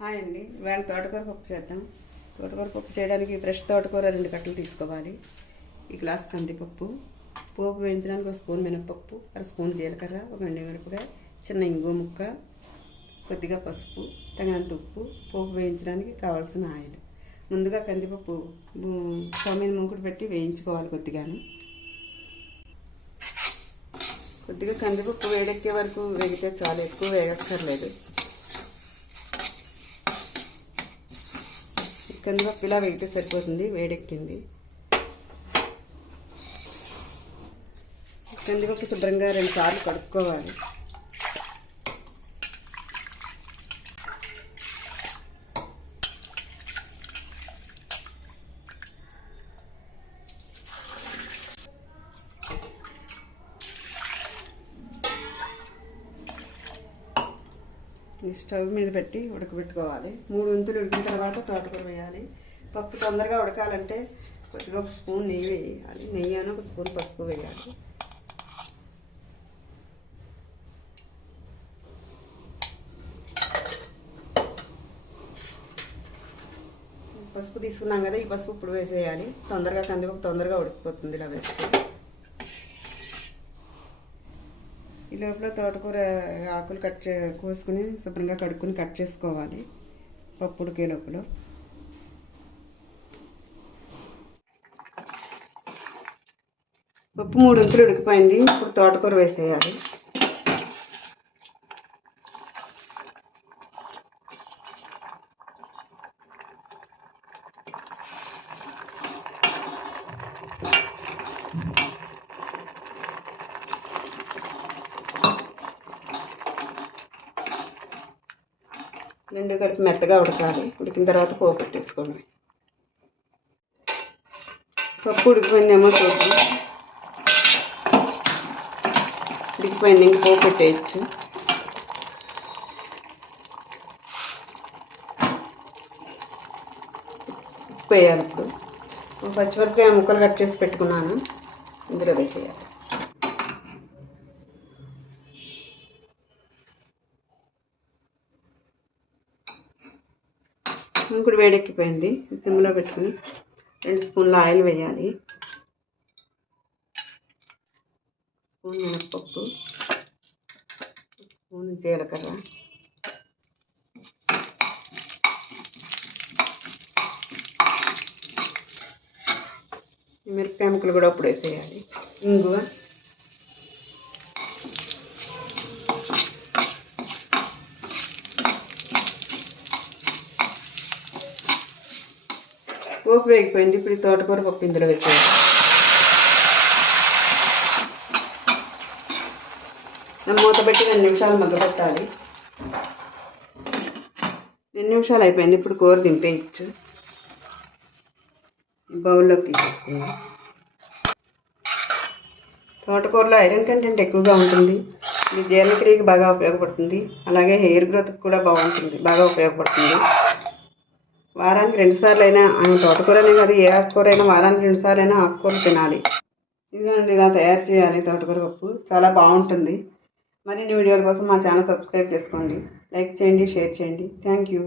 Hi అండి, ఇవాళ తోటకూర పప్పు చేద్దాం. తోటకూర పప్పు చేయడానికి ఫ్రెష్ తోటకూర 2 కట్టలు తీసుకోవాలి. ఈ గ్లాస్ కందిపప్పు, పోపు వేయించడానికి 1 స్పూన్ మినపప్పు, 1 స్పూన్ జీలకర్ర, 1 ఎండుమిరపకాయ, చిన్న ఇంగువ ముక్క, కొద్దిగా పసుపు, తగినంత ఉప్పు, పోపు వేయించడానికి కావాల్సిన ఆయిల్. ముందుగా కందిపప్పు స్టవ్ మీద మూకుడు పెట్టి వేయించుకోవాలి. కొద్దిగా కందిపప్పు వేడెక్కే వరకు వేగితే చాలా, ఎక్కువ వేగక్కర్లేదు. కందిపప్పు ఇలా వేగితే సరిపోతుంది. వేడెక్కింది. కందిపప్పు శుభ్రంగా 2 సార్లు కడుక్కోవాలి. స్టవ్ మీద పెట్టి ఉడకబెట్టుకోవాలి. 3 వంతులు ఉడికిన తర్వాత తోటకూర వేయాలి. పప్పు తొందరగా ఉడకాలంటే కొద్దిగా 1 స్పూన్ నెయ్యి వేయాలి. నెయ్యి 1 స్పూన్ పసుపు వేయాలి. పసుపు తీసుకున్నాం కదా, ఈ పసుపు ఇప్పుడు వేసేయాలి. తొందరగా కందిపప్పు తొందరగా ఉడికిపోతుంది ఇలా వేస్తే. ఈ లోపల తోటకూర ఆకులు కోసుకుని శుభ్రంగా కడుక్కుని కట్ చేసుకోవాలి. పప్పు ఉడికే లోపల పప్పు 3 వంతులు ఉడికిపోయింది. ఇప్పుడు తోటకూర వేసేయాలి. రెండు కలిపి మెత్తగా ఉడకాలి. ఉడికిన తర్వాత పోపు పెట్టేసుకోండి. పప్పు ఉడికిపోయిందేమో చూద్దాం. ఉడికిపోయింది, ఇంక పోపు పెట్టేయచ్చు. ఉప్పు వేయాలి. ఇప్పుడు పచ్చిమిరపకాయ ముక్కలు కట్ చేసి పెట్టుకున్నాను, ఇందులో వేసేయాలి. ఇంకుడు వేడెక్కిపోయింది. సిమ్లో పెట్టుకుని 2 స్పూన్ల ఆయిల్ వేయాలి. స్పూన్ మినపప్పు, స్పూన్ జీలకర్ర, మిరపకాయ ముక్కలు కూడా అప్పుడు వేసేయాలి. ఇంగువ, పోపు వేగిపోయింది. ఇప్పుడు తోటకూర పప్పు ఇందులో వేసేయాలి. మూత పెట్టి 2 నిమిషాలు మగ్గబెట్టాలి. 2 నిమిషాలు అయిపోయింది. ఇప్పుడు కూర దింపేయచ్చు. బౌల్లోకి తీసేసుకుందాం. తోటకూరలో ఐరన్ కంటెంట్ ఎక్కువగా ఉంటుంది. ఇది జీర్ణక్రియకి బాగా ఉపయోగపడుతుంది. అలాగే హెయిర్ గ్రోత్కి కూడా బాగా ఉపయోగపడుతుంది. వారానికి 2 సార్లు అయినా, తోటకూరనే కాదు, ఏ ఆకుకూర అయినా వారానికి 2 సార్లు అయినా ఆకుకూరలు తినాలి. ఇదిగోండి, ఇలా తయారు చేయాలి తోటకూర పప్పు. చాలా బాగుంటుంది. మరిన్ని వీడియోల కోసం మా ఛానల్ సబ్స్క్రైబ్ చేసుకోండి. లైక్ చేయండి, షేర్ చేయండి. Thank you.